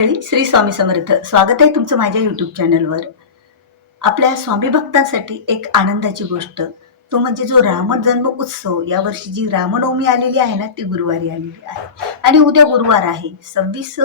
श्री स्वामी समर्थ. स्वागत आहे तुमचं माझ्या यूट्यूब चॅनलवर. आपल्या स्वामी भक्तांसाठी एक आनंदाची गोष्ट, तो म्हणजे जो राम जन्म उत्सव. यावर्षी जी रामनवमी आलेली आहे ना, ती गुरुवारी आलेली आहे आणि उद्या गुरुवार आहे 26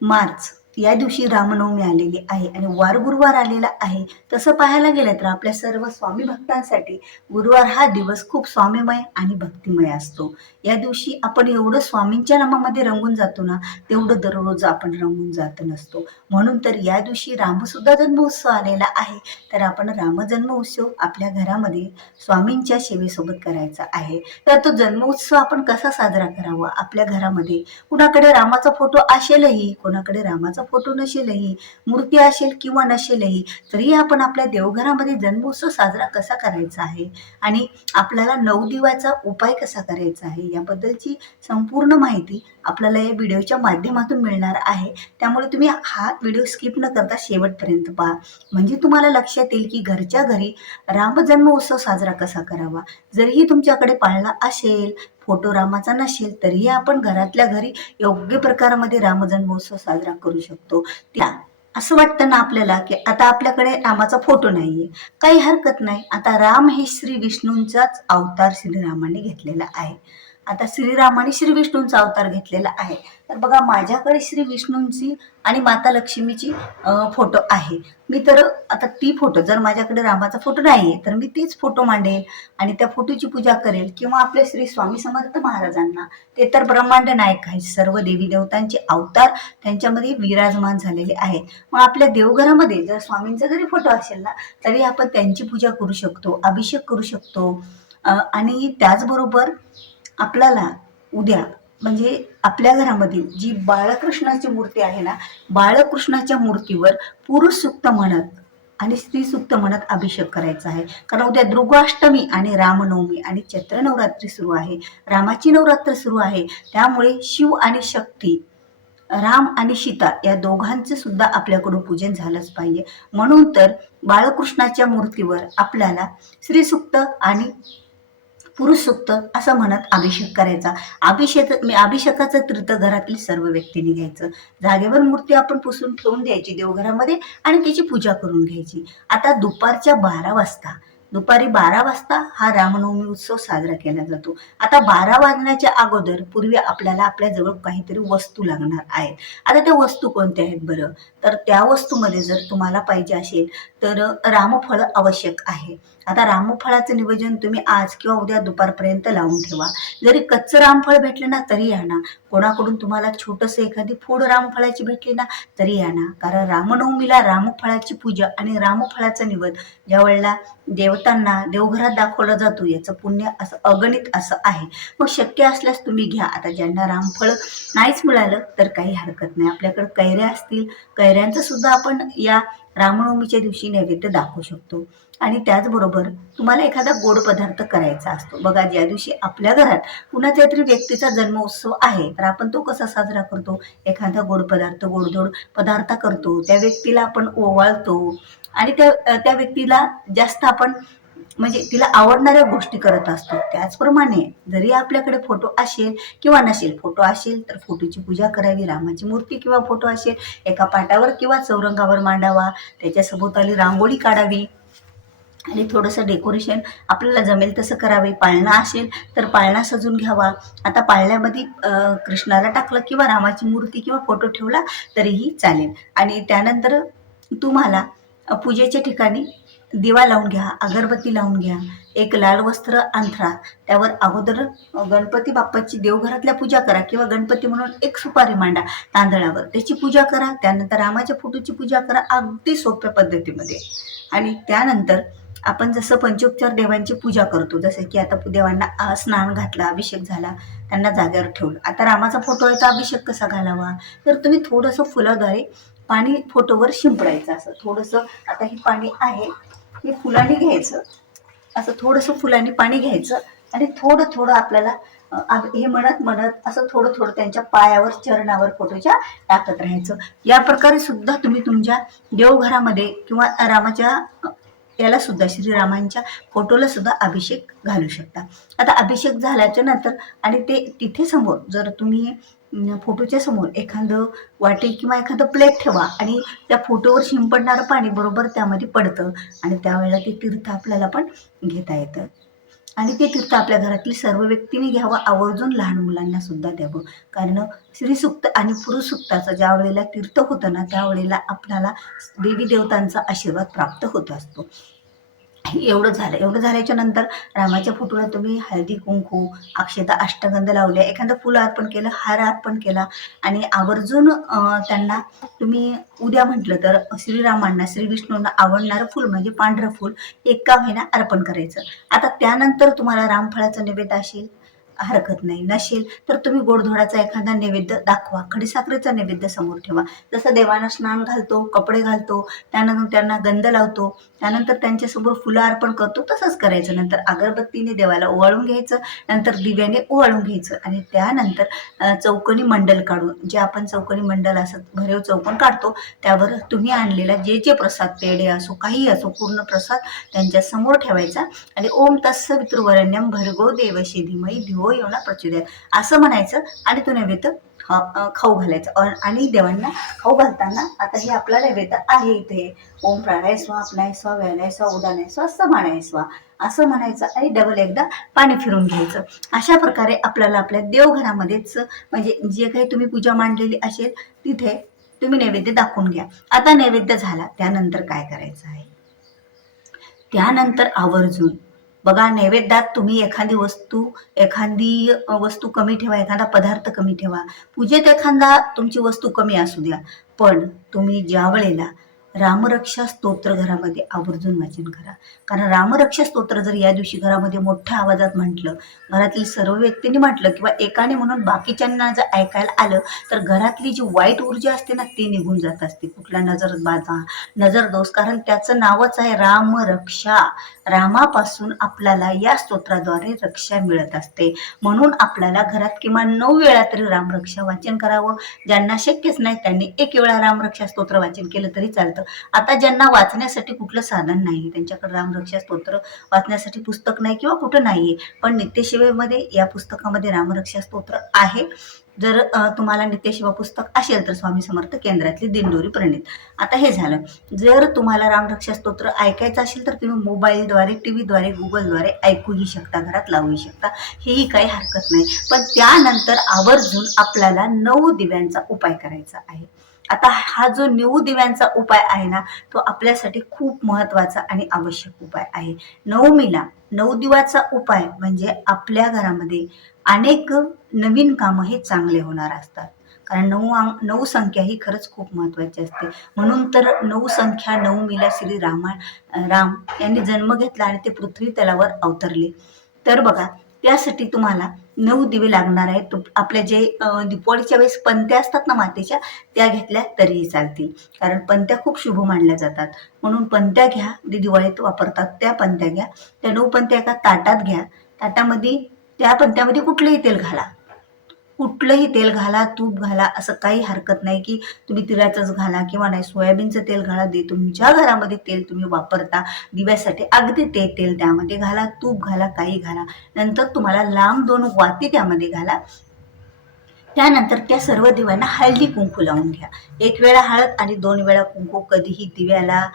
मार्च. या दिवशी रामनवमी आलेली आहे आणि वार गुरुवार आलेला आहे. तसं पाहायला गेलं तर आपल्या सर्व स्वामी भक्तांसाठी गुरुवार हा दिवस खूप स्वामीमय आणि भक्तिमय असतो. या दिवशी आपण एवढं स्वामींच्या नामामध्ये रंगून जातो ना, तेवढं दररोज आपण रंगून जात नसतो. म्हणून तर या दिवशी रामसुद्धा जन्मोत्सव आलेला आहे. तर आपण राम जन्मोत्सव आपल्या घरामध्ये स्वामींच्या सेवेसोबत करायचा आहे. तर तो जन्मोत्सव आपण कसा साजरा करावा आपल्या घरामध्ये? कुणाकडे रामाचा फोटो असेलही, कोणाकडे रामाचा फोटो नसेलही, मूर्ती असेल किंवा नसेलही, तरी आपण आपल्या देवघरामध्ये जन्मोत्सव साजरा कसा करायचा आहे आणि आपल्याला नवदिवाचा उपाय कसा करायचा आहे याबद्दलची संपूर्ण माहिती आपल्याला या व्हिडिओच्या माध्यमातून मिळणार आहे. त्यामुळे तुम्ही हा व्हिडिओ स्किप न करता शेवटपर्यंत पहा, म्हणजे तुम्हाला लक्षात येईल की घरच्या घरी राम जन्मोत्सव साजरा कसा करावा. जरीही तुमच्याकडे पाळणा असेल, फोटो रामाचा नसेल, तरीही आपण घरातल्या घरी योग्य प्रकारामध्ये राम जन्मोत्सव साजरा करू शकतो. त्या असं वाटतं ना आपल्याला की आता आपल्याकडे रामाचा फोटो नाहीये, काही हरकत नाही. आता राम हे श्री विष्णूंचाच अवतार श्रीरामाने घेतलेला आहे. आता श्रीरामाने श्री विष्णूंचा अवतार घेतलेला आहे. तर बघा, माझ्याकडे श्री विष्णूंची आणि माता लक्ष्मीची फोटो आहे. मी तर आता ती फोटो, जर माझ्याकडे रामाचा फोटो नाहीये तर मी तीच फोटो मांडेल आणि त्या फोटोची पूजा करेल. किंवा आपले श्री स्वामी समर्थ महाराजांना, ते तर ब्रह्मांड नायक आहेत, सर्व देवी देवतांचे अवतार त्यांच्यामध्ये विराजमान झालेले आहेत. मग आपल्या देवघरामध्ये जर स्वामींचा जरी फोटो असेल ना, तरी आपण त्यांची पूजा करू शकतो, अभिषेक करू शकतो. आणि त्याचबरोबर आपल्याला उद्या म्हणजे आपल्या घरामध्ये जी बाळकृष्णाची मूर्ती आहे ना, बाळकृष्णाच्या मूर्तीवर पुरुष सूक्त म्हणत आणि स्त्री सूक्त म्हणत अभिषेक करायचा आहे. कारण उद्या दुर्गाष्टमी आणि रामनवमी आणि चैत्र नवरात्री सुरू आहे, रामाची नवरात्र सुरू आहे. त्यामुळे शिव आणि शक्ती, राम आणि सीता या दोघांचे सुद्धा आपल्याकडून पूजन झालंच पाहिजे. म्हणून तर बाळकृष्णाच्या मूर्तीवर आपल्याला श्रीसूक्त आणि पुरुष सूक्त असं म्हणत अभिषेक करायचा. अभिषेकाचं तीर्थ घरातील सर्व व्यक्तींनी घ्यायचं. जागेवर मूर्ती आपण पुसून ठेवून द्यायची देवघरामध्ये आणि त्याची पूजा करून घ्यायची. आता दुपारी 12 वाजता हा रामनवमी उत्सव साजरा केला जातो. आता 12 वाजण्याच्या अगोदर पूर्वी आपल्याला आपल्या जवळ काहीतरी वस्तू लागणार आहेत. आता त्या वस्तू कोणत्या आहेत बरं? तर त्या वस्तूमध्ये जर तुम्हाला पाहिजे असेल तर रामफळ आवश्यक आहे. आता रामफळाचं नियोजन तुम्ही आज किंवा उद्या दुपारपर्यंत लावून ठेवा. जरी कच्चं रामफळ भेटलं ना तरी आणा. कोणाकडून तुम्हाला छोटंसं एखादी फोड रामफळाची भेटली ना तरी आणा. कारण रामनवमीला रामफळाची पूजा आणि रामफळाचं निवेद ज्या वेळेला देवतांना देवघरात दाखवला जातो, याचं पुण्य असं अगणित असं आहे. मग शक्य असल्यास तुम्ही घ्या. आता ज्यांना रामफळ नाहीच मिळालं तर काही हरकत नाही, आपल्याकडे कैऱ्या असतील, कैऱ्यांचं सुद्धा आपण या रामनवमीच्या दिवशी नैवेद्य दाखवू शकतो. आणि त्याचबरोबर तुम्हाला एखादा गोड पदार्थ करायचा असतो. बघा, ज्या दिवशी आपल्या घरात कुणाच्या तरी व्यक्तीचा जन्मोत्सव आहे तर आपण तो कसा साजरा करतो? एखादा गोड पदार्थ, गोडधोड पदार्थ करतो, त्या व्यक्तीला आपण ओवाळतो आणि त्या व्यक्तीला जास्त आपण म्हणजे तिला आवडणाऱ्या गोष्टी करत असतो. त्याचप्रमाणे जरी आपल्याकडे फोटो असेल किंवा नसेल, फोटो असेल तर फोटोची पूजा करावी. रामाची मूर्ती किंवा फोटो असेल एका पाटावर किंवा चौरंगावर मांडावा, त्याच्या सभोवताली रांगोळी काढावी आणि थोडंसं डेकोरेशन आपल्याला जमेल तसं करावे. पाळणा असेल तर पाळणा सजून घ्यावा. आता पाळण्यामध्ये कृष्णाला टाकलं किंवा रामाची मूर्ती किंवा फोटो ठेवला तरीही चालेल. आणि त्यानंतर तुम्हाला पूजेच्या ठिकाणी दिवा लावून घ्या, अगरबत्ती लावून घ्या, एक लाल वस्त्र अंथरा, त्यावर अगोदर गणपती बाप्पाची देवघरातल्या पूजा करा किंवा गणपती म्हणून एक सुपारी मांडा तांदळावर, त्याची पूजा करा. त्यानंतर रामाच्या फोटोची पूजा करा अगदी सोप्या पद्धतीमध्ये. आणि त्यानंतर आपण जसं पंचोपचार देवांची पूजा करतो, जसं की आता देवांना स्नान घातला, अभिषेक झाला, त्यांना जागेवर ठेवलं. आता रामाचा फोटो आहे तर अभिषेक कसा घालावा? तर तुम्ही थोडंसं फुलाद्वारे पाणी फोटोवर शिंपडायचं. असं थोडंसं, आता हे पाणी आहे, हे फुलांनी घ्यायचं, असं थोडंसं फुलांनी पाणी घ्यायचं आणि थोडं थोडं आपल्याला हे म्हणत म्हणत असं थोडं थोडं त्यांच्या पायावर, चरणावर फोटोच्या टाकत राहायचं. या प्रकारे सुद्धा तुम्ही तुमच्या देवघरामध्ये किंवा रामाच्या याला सुद्धा, श्रीरामांच्या फोटोला सुद्धा अभिषेक घालू शकता. आता अभिषेक झाल्याच्या नंतर आणि ते तिथे समोर जर तुम्ही फोटोच्या समोर एखादं वाटी किंवा एखादं प्लेट ठेवा आणि त्या फोटोवर शिंपडणारं पाणी बरोबर त्यामध्ये पडतं आणि त्यावेळेला ते तीर्थ आपल्याला पण घेता येतं. आणि ते तीर्थ आपल्या घरातील सर्व व्यक्तींनी घ्यावं, आवर्जून लहान मुलांना सुद्धा द्यावं. कारण स्त्रीसुक्त आणि पुरुषसुक्ताचं ज्या वेळेला तीर्थ होतं ना, त्यावेळेला आपल्याला देवी देवतांचा आशीर्वाद प्राप्त होत असतो. एवढं झाल्याच्या नंतर रामाच्या फोटोला तुम्ही हळदी कुंकू, अक्षता, अष्टगंध लावले, एखादं फुलं अर्पण केलं, हार अर्पण केला आणि आवर्जून त्यांना तुम्ही उद्या म्हटलं तर श्रीरामांना, श्री विष्णूंना आवडणारं फुल म्हणजे पांढरं फुल एक का होईना अर्पण करायचं. आता त्यानंतर तुम्हाला रामफळाचं नैवेद्य असेल हरकत नाही, नसेल तर तुम्ही गोडधोडाचा एखादा नैवेद्य दाखवा, खडीसाखरेचा नैवेद्य समोर ठेवा. जसं देवांना स्नान घालतो, कपडे घालतो, त्यानंतर त्यांना गंध लावतो, त्यानंतर त्यांच्यासमोर फुलं अर्पण करतो, तसंच करायचं. नंतर अगरबत्तीने देवाला ओवाळून घ्यायचं, नंतर दिव्याने ओवाळून घ्यायचं आणि त्यानंतर चौकोनी मंडल काढून, जे आपण चौकोनी मंडल असं भरीव चौकोन काढतो त्यावर तुम्ही आणलेला जे जे प्रसाद, पेढे असो काहीही असो, पूर्ण प्रसाद त्यांच्या समोर ठेवायचा आणि ओम तस्स पितृवरेण्यम भर्गो देवशी धीमहि धियो यो न प्रचोदयात् असं म्हणायचं आणि तो नैवेद्य खाऊ घालायचा. आणि देवांना खाऊ घालताना आता हे आपला नैवेद्य आहे इथे, ओम प्राणाय स्वा, अपनाय स्वा, व्यानाय स्वा, उदानाय स्वा, समानाय स्वा असं म्हणायचं आणि डबल एकदा पाणी फिरून घ्यायचं. अशा प्रकारे आपल्याला आपल्या देवघरामध्येच म्हणजे जे काही तुम्ही पूजा मांडलेली असेल तिथे तुम्ही नैवेद्य दाखवून घ्या. आता नैवेद्य झाला, त्यानंतर काय करायचं आहे? त्यानंतर आवर्जून बघा, नैवेद्यात तुम्ही एखादी वस्तू कमी ठेवा, एखादा पदार्थ कमी ठेवा, पूजेत एखादा तुमची वस्तू कमी असू द्या, पण तुम्ही ज्या वेळेला रामरक्षा स्तोत्र घरामध्ये आवर्जून वाचन करा. कारण रामरक्षा स्तोत्र जर या दिवशी घरामध्ये मोठ्या आवाजात म्हटलं, घरातील सर्व व्यक्तींनी म्हटलं किंवा एकाने म्हणून बाकीच्यांना जर ऐकायला आलं तर घरातली जी वाईट ऊर्जा असते ना ती निघून जात असते. कुठला नजर बाधा, नजर दोष, कारण त्याचं नावच आहे रामरक्षा. रामापासून आपल्याला या स्तोत्राद्वारे रक्षा मिळत असते. म्हणून आपल्याला घरात किमान 9 वेळा तरी रामरक्षा वाचन करावं. ज्यांना शक्यच नाही त्यांनी 1 वेळा रामरक्षा स्तोत्र वाचन केलं तरी चालतं. आता ज्यांना वाचण्यासाठी कुठलं साधन नाही, त्यांच्याकडे रामरक्षा स्तोत्र वाचण्यासाठी पुस्तक नाही किंवा कुठं नाहीये, पण नित्यसेवेमध्ये या पुस्तकामध्ये रामरक्षा स्तोत्र आहे. जर तुम्हाला नित्यसेवा पुस्तक असेल तर स्वामी समर्थ केंद्रातली दिंडोरी प्रणीत. आता हे झालं. जर तुम्हाला रामरक्षा स्तोत्र ऐकायचं असेल तर तुम्ही मोबाईलद्वारे, टीव्हीद्वारे, गुगलद्वारे ऐकूही शकता, घरात लावूही शकता, हेही काही हरकत नाही. पण त्यानंतर आवर्जून आपल्याला 9 दिव्यांचा उपाय करायचा आहे. आता हा जो 9 दिव्यांचा उपाय आहे ना, तो आपल्यासाठी खूप महत्वाचा आणि आवश्यक उपाय आहे. नवमीला 9 दिवाचा उपाय म्हणजे आपल्या घरामध्ये अनेक नवीन कामं हे चांगले होणार असतात. कारण 9 संख्या ही खरंच खूप महत्वाची असते. म्हणून तर 9 संख्या नवमीला राम यांनी जन्म घेतला आणि ते पृथ्वी तलावर अवतरले. तर बघा, त्यासाठी तुम्हाला 9 दिवे लागणार आहेत. आपल्या जे दीपावलीच्या वेळेस पंत्या असतात ना मातीच्या, त्या घेतल्या तरीही चालतील. कारण पंत्या खूप शुभ मानल्या जातात. म्हणून पंत्या घ्या, दिवाळीत वापरतात त्या पंत्या घ्या. त्या 9 पंत्या एका ताटात घ्या. त्या पंत्यामध्ये कुठलंही तेल घाला, तूप घाला, असं काही हरकत नाही की तुम्ही तिळाचंच घाला किंवा नाही सोयाबीनचं तेल घाला. तुमच्या घरामध्ये तेल तुम्ही वापरता दिव्यासाठी अगदी ते तेल त्यामध्ये घाला, तूप घाला, काही घाला. नंतर तुम्हाला लांब 2 वाती त्यामध्ये घाला. त्यानंतर त्या सर्व दिव्यांना हळदी कुंकू लावून घ्या. 1 वेळा हळद आणि 2 वेळा कुंकू कधीही दिव्याला,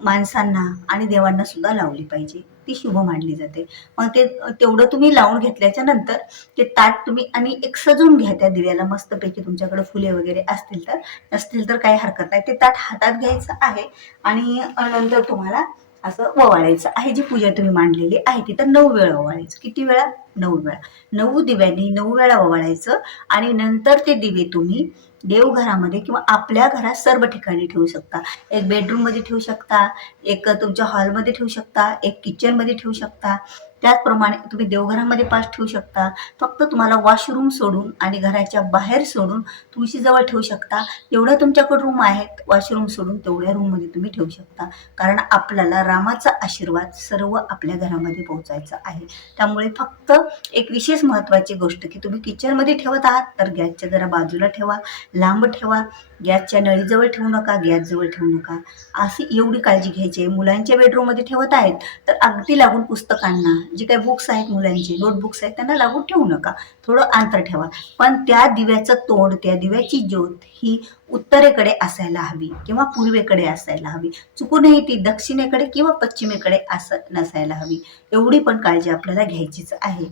माणसांना आणि देवांना सुद्धा लावली पाहिजे, ती शुभ मानली जाते. मग ते तेवढं तुम्ही लावून घेतल्याच्या नंतर ते ताट तुम्ही आणि एक सजून घ्या त्या दिव्याला मस्तपैकी. तुमच्याकडे फुले वगैरे असतील तर, नसतील तर काही हरकत नाही. ते ताट हातात घ्यायचं आहे आणि नंतर तुम्हाला असं ओवाळायचं आहे. जी पूजा तुम्ही मांडलेली आहे तिथं 9 वेळा ओवाळायचं. किती वेळा? 9 वेळा. 9 दिव्यांनी 9 वेळा ओवाळायचं आणि नंतर ते दिवे तुम्ही देवघरामध्ये किंवा आपल्या घरात सर्व ठिकाणी ठेवू शकता. एक बेडरूम मध्ये ठेवू शकता, एक तुमच्या हॉलमध्ये ठेवू शकता, एक किचन मध्ये ठेवू शकता. त्याचप्रमाणे तुम्ही देवघरामध्ये 5 ठेवू शकता. फक्त तुम्हाला वॉशरूम सोडून आणि घराच्या बाहेर सोडून तुळशीजवळ ठेवू शकता. एवढं तुमच्याकडे रूम आहेत, वॉशरूम सोडून तेवढ्या रूममध्ये तुम्ही ठेवू शकता. कारण आपल्याला रामाचा आशीर्वाद सर्व आपल्या घरामध्ये पोहोचायचा आहे. त्यामुळे फक्त एक विशेष महत्त्वाची गोष्ट की तुम्ही किचनमध्ये ठेवत आहात तर गॅसच्या जरा बाजूला ठेवा. लांब ठेवा, गॅसच्या नळीजवळ ठेवू नका, गॅसजवळ ठेवू नका. अशी एवढी काळजी घ्यायची आहे. मुलांच्या बेडरूममध्ये ठेवत आहेत तर अगदी लागून पुस्तकांना, जे काही बुक्स आहेत मुलांचे, नोटबुक्स आहेत त्यांना लागून ठेवू नका, थोडं अंतर ठेवा. पण त्या दिव्याचं तोंड, त्या दिव्याची ज्योत ही उत्तरेकडे असायला हवी किंवा पूर्वेकडे असायला हवी. चुकूनही ती दक्षिणेकडे किंवा पश्चिमेकडे असं नसायला हवी. एवढी पण काळजी आपल्याला घ्यायचीच आहे.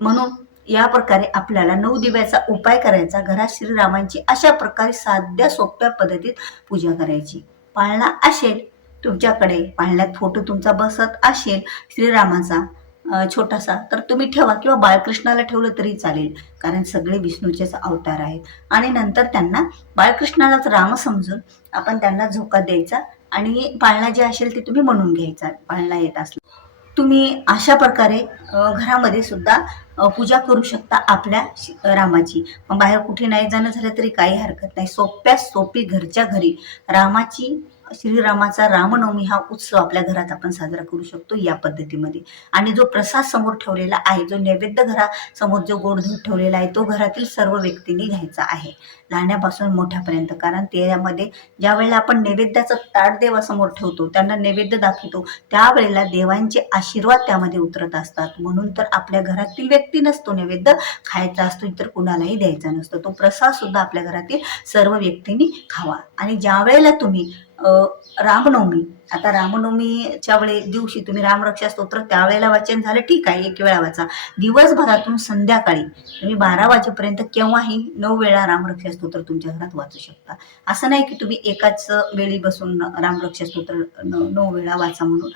म्हणून या प्रकारे आपल्याला 9 दिव्याचा उपाय करायचा. घरात श्रीरामांची अशा प्रकारे साध्या सोप्या पद्धतीत पूजा करायची. पाळणा असेल तुमच्याकडे, पाळण्यात फोटो तुमचा बसत असेल श्रीरामाचा छोटासा, तर तुम्ही ठेवा किंवा बाळकृष्णाला ठेवलं तरी चालेल, कारण सगळे विष्णूचेच अवतार आहेत. आणि नंतर त्यांना बाळकृष्णालाच राम समजून आपण त्यांना झोका द्यायचा आणि पाळणा जे असेल ते तुम्ही म्हणून घ्यायचा, पाळणा येत असला. तुम्ही अशा प्रकारे घरामध्ये सुद्धा पूजा करू शकता आपल्या रामाची. मग बाहेर कुठे नाही जाणं झालं तरी काही हरकत नाही. सोप्या सोपी घरच्या घरी रामाची, श्रीरामाचा रामनवमी हा उत्सव आपल्या घरात आपण साजरा करू शकतो या पद्धतीमध्ये. आणि जो प्रसाद समोर ठेवलेला आहे, जो नैवेद्य घरासमोर जो गोडधोड ठेवलेला आहे, तो घरातील सर्व व्यक्तींनी घ्यायचा आहे, लहानापासून मोठ्यापर्यंत. कारण त्यामध्ये ज्या वेळेला आपण नैवेद्याचं ताट देवासमोर ठेवतो, त्यांना नैवेद्य दाखवतो, त्यावेळेला देवांचे आशीर्वाद त्यामध्ये उतरत असतात. म्हणून तर आपल्या घरातील व्यक्ती नसतो नैवेद्य खायचा असतो, इतर कुणालाही द्यायचा नसतो. तो प्रसाद सुद्धा आपल्या घरातील सर्व व्यक्तींनी खावा. आणि ज्या वेळेला तुम्ही रामनवमी, आता रामनवमीच्या दिवशी तुम्ही रामरक्षा स्तोत्र त्यावेळेला वाचन झालं ठीक आहे, 1 वेळा वाचा. दिवसभरातून संध्याकाळी तुम्ही 12 वाजेपर्यंत केव्हाही 9 वेळा रामरक्षा स्तोत्र तुमच्या घरात वाचू शकता. असं नाही की तुम्ही एकाच वेळी बसून रामरक्षा स्तोत्र 9 वेळा वाचा म्हणून.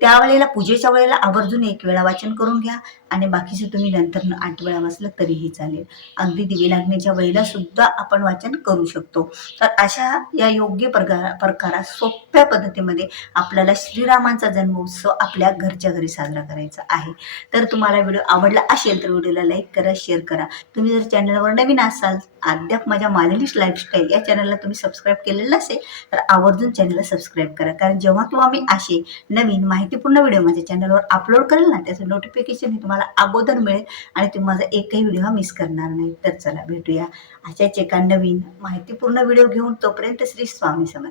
त्यावेळेला पूजेच्या वेळेला आवर्जून 1 वेळा वाचन करून घ्या आणि बाकीचे तुम्ही नंतर 8 वेळा वाचलं तरीही चालेल. अगदी दिवे लागण्याच्या वेळेला सुद्धा आपण वाचन करू शकतो. तर अशा या योग्य प्रकारात सोप्या पद्धतीमध्ये आपल्याला श्रीरामांचा जन्मोत्सव आपल्या घरच्या घरी साजरा करायचा आहे. तर तुम्हाला व्हिडिओ आवडला असेल तर व्हिडिओला लाईक करा, शेअर करा. तुम्ही जर चॅनलवर नवीन असाल, अद्याप माझ्या मालिनीश लाईफस्टाईल या चॅनलला तुम्ही सबस्क्राईब केलेलं नसेल तर आवर्जून चॅनलला सबस्क्राईब करा. कारण जेव्हा केव्हा मी असे नवीन माहितीपूर्ण व्हिडिओ माझ्या चॅनलवर अपलोड करेल ना, त्याचं नोटिफिकेशन हे तुम्हाला अगोदर मिळेल आणि तुम्ही माझा एकही व्हिडिओ मिस करणार नाही. तर चला भेटूया अशाच एका नवीन माहितीपूर्ण व्हिडिओ घेऊन. तोपर्यंत श्री स्वामी समर्थ.